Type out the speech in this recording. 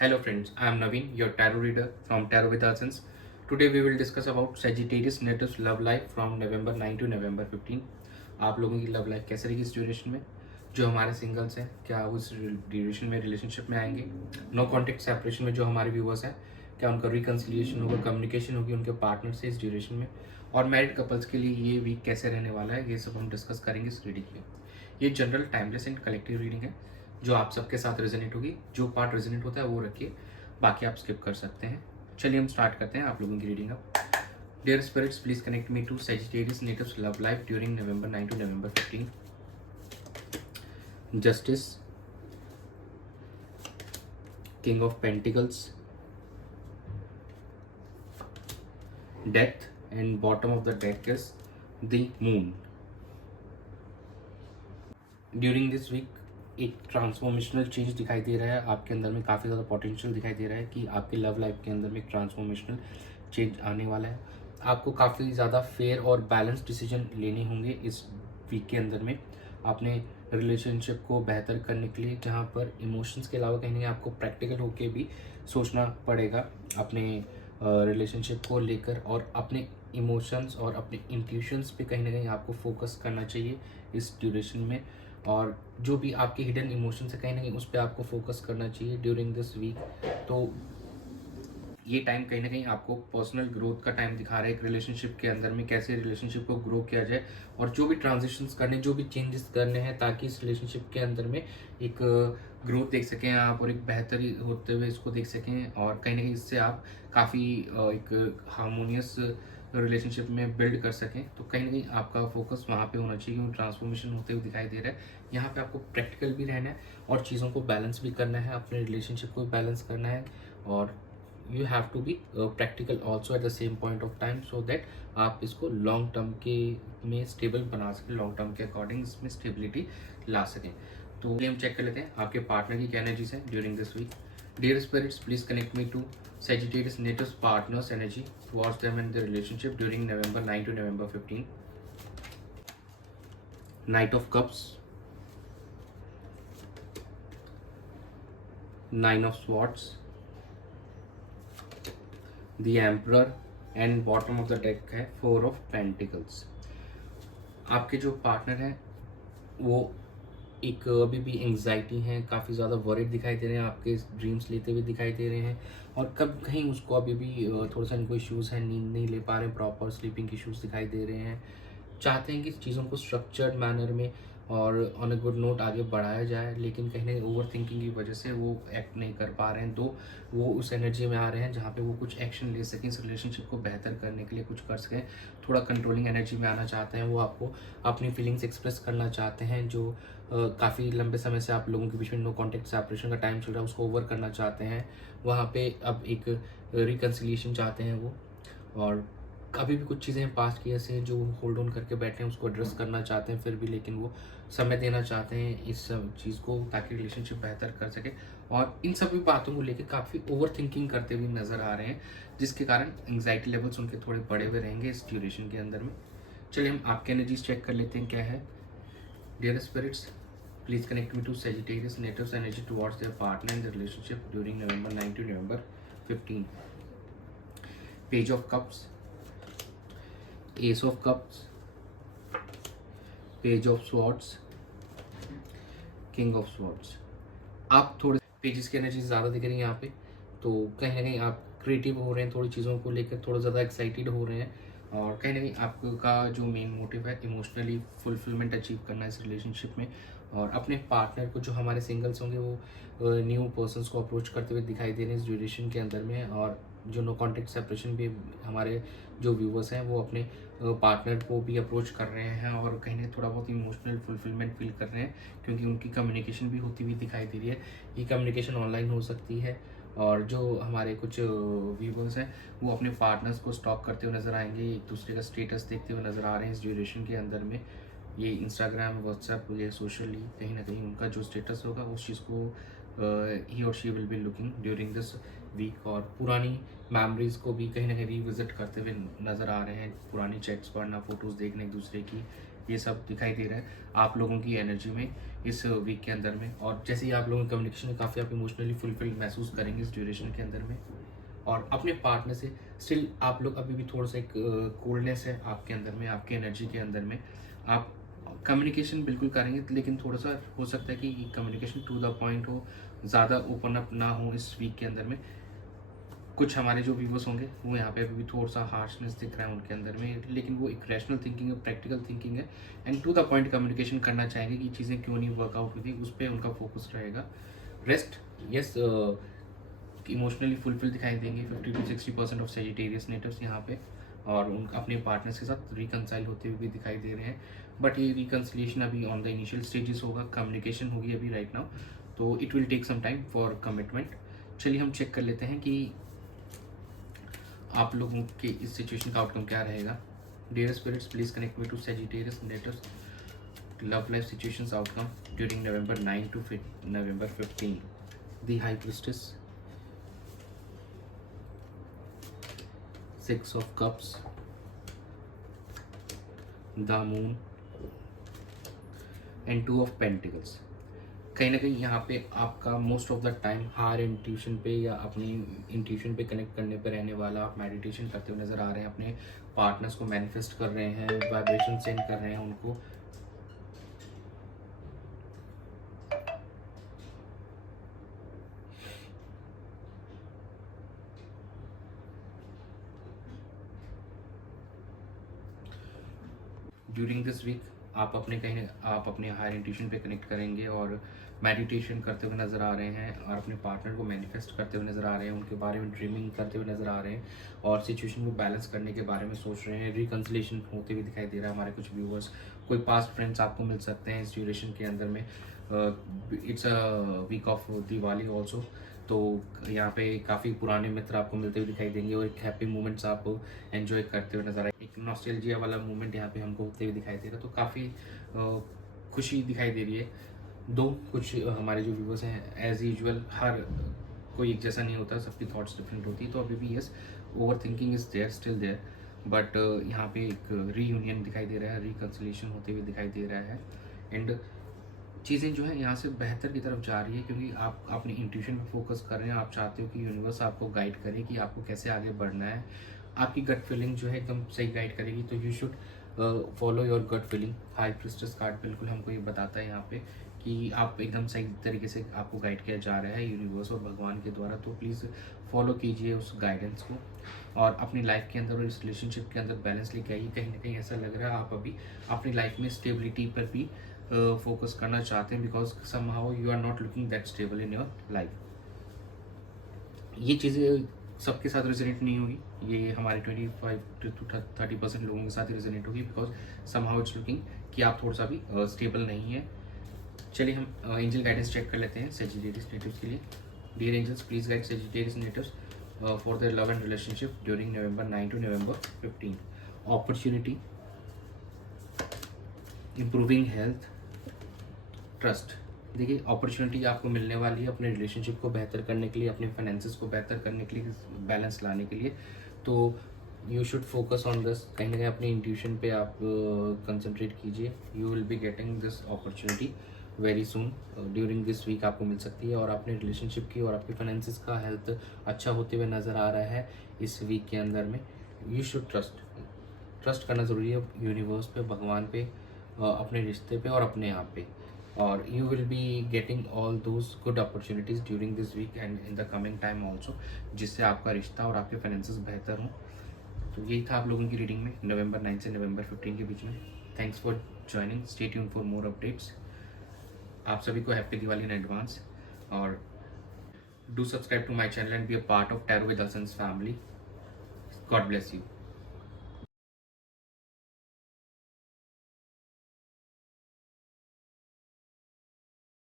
Hello friends, I am Naveen, your tarot reader from Tarot with Arsenals. Today we will discuss about Sagittarius natives love life from November 9 to November 15. आप लोगों की love life कैसे रहेगी इस duration में? जो हमारे singles हैं क्या उस ड्यूरेशन में रिलेशनशिप में आएंगे? नो कॉन्टेक्ट सेपरेशन में जो हमारे व्यूवर्स हैं क्या उनका रिकन्सिलिएशन होगा, कम्युनिकेशन होगी उनके पार्टनर से इस ड्यूरेशन में? और मैरिड कपल्स के लिए ये वीक कैसे रहने वाला है, ये सब हम डिस्कस करेंगे इस रीडिंग में। ये general timeless and collective reading है जो आप सबके साथ रेजोनेट होगी। जो पार्ट रेजोनेट होता है वो रखिए, बाकी आप स्किप कर सकते हैं। चलिए हम स्टार्ट करते हैं आप लोगों की रीडिंग अब। Dear spirits, please connect me to Sagittarius natives love life during November 9 to November 15। Justice, king of pentacles, death and bottom of the deck is the moon. During this week एक transformational change दिखाई दे रहा है आपके अंदर में, काफ़ी ज़्यादा पोटेंशियल दिखाई दे रहा है कि आपके लव लाइफ के अंदर में एक ट्रांसफॉर्मेशनल चेंज आने वाला है। आपको काफ़ी ज़्यादा फेयर और बैलेंस डिसीजन लेने होंगे इस वीक के अंदर में अपने रिलेशनशिप को बेहतर करने के लिए, जहाँ पर इमोशंस के अलावा कहीं ना कहीं आपको प्रैक्टिकल होके भी सोचना पड़ेगा अपने रिलेशनशिप को लेकर, और अपने इमोशंस और अपने इंट्यूशंस पे कहीं ना कहीं आपको फोकस करना चाहिए इस ड्यूरेशन में। और जो भी आपके हिडन इमोशंस है कहीं ना कहीं उस पर आपको फोकस करना चाहिए ड्यूरिंग दिस वीक। तो ये टाइम कहीं ना कहीं आपको पर्सनल ग्रोथ का टाइम दिखा रहा है, एक रिलेशनशिप के अंदर में कैसे रिलेशनशिप को ग्रो किया जाए और जो भी ट्रांजिशंस करने, जो भी चेंजेस करने हैं ताकि इस रिलेशनशिप के अंदर में एक ग्रोथ देख सकें आप और एक बेहतरी होते हुए इसको देख सकें, और कहीं ना कहीं इससे आप काफ़ी एक हार्मोनियस रिलेशनशिप में बिल्ड कर सकें। तो कहीं ना कहीं आपका फोकस वहाँ पे होना चाहिए क्योंकि ट्रांसफॉर्मेशन होते हुए दिखाई दे रहा है। यहाँ पे आपको प्रैक्टिकल भी रहना है और चीज़ों को बैलेंस भी करना है, अपने रिलेशनशिप को भी बैलेंस करना है, और you have to be practical also at the same point of time so that आप इसको लॉन्ग टर्म के में स्टेबल बना सकें, लॉन्ग टर्म के अकॉर्डिंग इसमें स्टेबिलिटी ला सकें। तो ये हम चेक कर लेते हैं आपके पार्टनर की क्या एनर्जीज हैं during this week. Dear spirits, please connect me to Sagittarius natives partners energy towards them and their relationship during November 9 to November 15. Knight of Cups, Nine of Swords, the Emperor and bottom of the deck है Four of Pentacles। आपके जो partner हैं वो एक अभी भी anxiety है, काफ़ी ज़्यादा वरीड दिखाई दे रहे हैं, आपके ड्रीम्स लेते हुए दिखाई दे रहे हैं, और कब कहीं उसको अभी भी थोड़ा सा इनको इश्यूज़ हैं, नींद नहीं ले पा रहे हैं, प्रॉपर स्लीपिंग इश्यूज़ दिखाई दे रहे हैं। चाहते हैं कि चीज़ों को स्ट्रक्चर्ड मैनर में और ऑन अ गुड नोट आगे बढ़ाया जाए, लेकिन कहीं ना कहीं ओवर थिंकिंग की वजह से वो एक्ट नहीं कर पा रहे हैं। तो वो उस एनर्जी में आ रहे हैं जहाँ पे वो कुछ एक्शन ले सकें, इस रिलेशनशिप को बेहतर करने के लिए कुछ कर सकें, थोड़ा कंट्रोलिंग एनर्जी में आना चाहते हैं। वो आपको अपनी फीलिंग्स एक्सप्रेस करना चाहते हैं, जो काफ़ी लंबे समय से आप लोगों के बीच में नो कॉन्टेक्ट सेपरेशन का टाइम चल रहा है उसको ओवर करना चाहते हैं। वहाँ पे अब एक रिकन्सिलिएशन चाहते हैं वो, और अभी भी कुछ चीज़ें पास्ट की ऐसे जो होल्ड ऑन करके बैठे हैं उसको एड्रेस करना चाहते हैं फिर भी, लेकिन वो समय देना चाहते हैं इस सब चीज़ को ताकि रिलेशनशिप बेहतर कर सके, और इन सभी बातों को लेकर काफ़ी ओवर थिंकिंग करते हुए नज़र आ रहे हैं, जिसके कारण एंग्जाइटी लेवल्स उनके थोड़े बढ़े हुए रहेंगे इस ड्यूरेशन के अंदर में। चलिए हम आपके एनर्जीज चेक कर लेते हैं क्या है। Dear spirits, please connect me to Sagittarius natives energy towards their partner in the relationship during November 9 to November 15। Page of cups, ace of cups, page of swords, king of swords. आप थोड़े pages की energy ज़्यादा दिख रही है यहाँ पे, तो कहीं ना कहीं आप क्रिएटिव हो रहे हैं, थोड़ी चीज़ों को लेकर थोड़ा ज़्यादा एक्साइटेड हो रहे हैं, और कहीं ना कहीं आपका जो मेन मोटिव है इमोशनली फुलफिलमेंट अचीव करना है इस रिलेशनशिप में, और अपने पार्टनर को, जो हमारे सिंगल्स होंगे वो न्यू पर्सनस को अप्रोच करते हुए दिखाई दे रहे हैं इस ड्यूरेशन के अंदर में, और जो नो कॉन्टेक्ट सेपरेशन भी हमारे जो व्यूवर्स हैं वो अपने पार्टनर को भी अप्रोच कर रहे हैं और कहीं ना थोड़ा बहुत इमोशनल फुलफिलमेंट फील कर रहे हैं, क्योंकि उनकी कम्युनिकेशन भी होती हुई दिखाई दे रही है। ये कम्युनिकेशन ऑनलाइन हो सकती है, और जो हमारे कुछ व्यूवर्स हैं वो अपने पार्टनर्स को स्टॉक करते हुए नज़र आएंगे, एक दूसरे का स्टेटस देखते हुए नज़र आ रहे हैं इस ड्यूरेशन के अंदर में। ये इंस्टाग्राम, व्हाट्सएप, ये सोशली कहीं ना कहीं उनका जो स्टेटस होगा उस चीज़ को ही और she will be looking during this week, और पुरानी मेमोरीज़ को भी कहीं ना कहीं रिविजिट करते हुए नज़र आ रहे हैं, पुरानी चैट्स पढ़ना, फोटोज़ देखने एक दूसरे की, ये सब दिखाई दे रहा है आप लोगों की एनर्जी में इस वीक के अंदर में। और जैसे ही आप लोगों की कम्युनिकेशन काफ़ी आप इमोशनली फुलफिल्ड महसूस करेंगे इस ड्यूरेशन के अंदर में। और अपने पार्टनर से स्टिल आप लोग अभी भी थोड़ा सा एक कोल्डनेस है आपके अंदर में, आपके एनर्जी के अंदर में। आप कम्युनिकेशन बिल्कुल करेंगे, लेकिन थोड़ा सा हो सकता है कि कम्युनिकेशन टू द पॉइंट हो, ज़्यादा ओपन अप ना हो इस वीक के अंदर में। कुछ हमारे जो व्यूवर्स होंगे वो यहाँ पे अभी भी थोड़ा सा हार्शनेस दिख रहा है उनके अंदर में, लेकिन वो एक रैशनल थिंकिंग है, प्रैक्टिकल थिंकिंग है, and to the point communication करना चाहेंगे कि चीज़ें क्यों नहीं वर्कआउट हुई, उस पर उनका फोकस रहेगा। रेस्ट, यस, इमोशनली फुलफिल दिखाई देंगे 50 to 60% ऑफ सेजिटेरियस नेटिव्स यहाँ पे, और उन अपने पार्टनर्स के साथ रिकनसाइल होते हुए भी दिखाई दे रहे हैं। बट ये रिकन्सिलिएशन अभी ऑन द इनिशियल स्टेजेस होगा, कम्युनिकेशन होगी अभी राइट नाउ, तो it will take some time for commitment. चलिए हम चेक कर लेते हैं कि आप लोगों के इस सिचुएशन का आउटकम क्या रहेगा। Dear spirits, please connect me to Sagittarius natives love life situations outcome during November 9 to November 15। The high priestess, 6 of Cups, the Moon and 2 of Pentacles। कहीं ना कहीं यहाँ पे आपका most of the time higher intuition पे या अपनी intuition पे कनेक्ट करने पे रहने वाला, आप मेडिटेशन करते हुए नज़र आ रहे हैं, अपने पार्टनर्स को मैनिफेस्ट कर रहे हैं, वाइब्रेशन सेंड कर रहे हैं उनको। ड्यूरिंग दिस वीक आप अपने हायर इंट्यूशन पे कनेक्ट करेंगे और मेडिटेशन करते हुए नज़र आ रहे हैं, और अपने पार्टनर को मैनिफेस्ट करते हुए नज़र आ रहे हैं, उनके बारे में ड्रीमिंग करते हुए नज़र आ रहे हैं, और सिचुएशन को बैलेंस करने के बारे में सोच रहे हैं। रिकन्सिलेशन होते हुए दिखाई दे रहा है हमारे कुछ व्यूअर्स, कोई पास्ट फ्रेंड्स आपको मिल सकते हैं इस ड्यूरेशन के अंदर में। It's a week of Diwali also, तो यहाँ पे काफ़ी पुराने मित्र आपको मिलते हुए दिखाई देंगे, और एक हैप्पी मोमेंट्स आप एंजॉय करते हुए नजर आए। एक नॉस्टैल्जिया वाला मोमेंट यहाँ पे हमको होते हुए दिखाई दे रहा है, तो काफ़ी खुशी दिखाई दे रही है। दो कुछ हमारे जो व्यूवर्स हैं, एज यूजुअल हर कोई एक जैसा नहीं होता, सबकी थॉट्स डिफरेंट होती है, तो अभी भी yes, over thinking is there, still there, but यहाँ पे एक रीयूनियन दिखाई दे रहा है, रिकन्सिलेशन होते हुए दिखाई दे रहा है, एंड चीज़ें जो है यहाँ से बेहतर की तरफ जा रही है, क्योंकि आप अपनी इंट्यूशन पे फोकस कर रहे हैं। आप चाहते हो कि यूनिवर्स आपको गाइड करे कि आपको कैसे आगे बढ़ना है, आपकी गट फीलिंग जो है एकदम सही गाइड करेगी, तो you should follow your gut feeling. High priestess card बिल्कुल हमको ये बताता है यहाँ पे कि आप एकदम सही तरीके से आपको गाइड किया जा रहा है यूनिवर्स और भगवान के द्वारा, तो प्लीज़ फॉलो कीजिए उस गाइडेंस को, और अपनी लाइफ के अंदर और इस रिलेशनशिप के अंदर बैलेंस लेके आइए। कहीं ना कहीं ऐसा लग रहा है आप अभी अपनी लाइफ में स्टेबिलिटी पर भी फोकस करना चाहते हैं, because somehow you are not looking that stable in your life. ये चीज़ें सबके साथ रेजोनेट नहीं होगी, ये हमारे 25 to 30% लोगों के साथ रेजोनेट होगी, बिकॉज समहाउ इट्स लुकिंग कि आप थोड़ा सा भी स्टेबल नहीं है। चलिए हम एंजल गाइडेंस चेक कर लेते हैं सेजिटेरियस नेटिव्स के लिए। Dear angels, please guide Sagittarius natives for their love and relationship during November 9 to November 15। Opportunity, improving health, trust. देखिए, अपॉर्चुनिटी आपको मिलने वाली है अपने रिलेशनशिप को बेहतर करने के लिए, अपने फाइनेंसेस को बेहतर करने के लिए, बैलेंस लाने के लिए, तो you should focus on this. कहीं ना कहीं अपनी इंट्यूशन पे आप कंसंट्रेट कीजिए, you will be getting this opportunity very soon. During this week आपको मिल सकती है, और अपने रिलेशनशिप की और आपके फाइनेंसेस का हेल्थ अच्छा होते हुए नज़र आ रहा है इस वीक के अंदर में। यू शुड ट्रस्ट करना ज़रूरी है यूनिवर्स पे, भगवान पे, अपने रिश्ते पे और अपने आप पे, और you will be getting all those good opportunities during this week and in the coming time also, जिससे आपका रिश्ता और आपके फाइनेंसेस बेहतर हों। तो यही था आप लोगों की रीडिंग में November 9 से November 15 के बीच में। Thanks for joining, stay tune for more updates. आप सभी को हैप्पी दिवाली इन एडवांस, और do subscribe to my channel and be a part of tarot with असंस फैमिली। God bless you.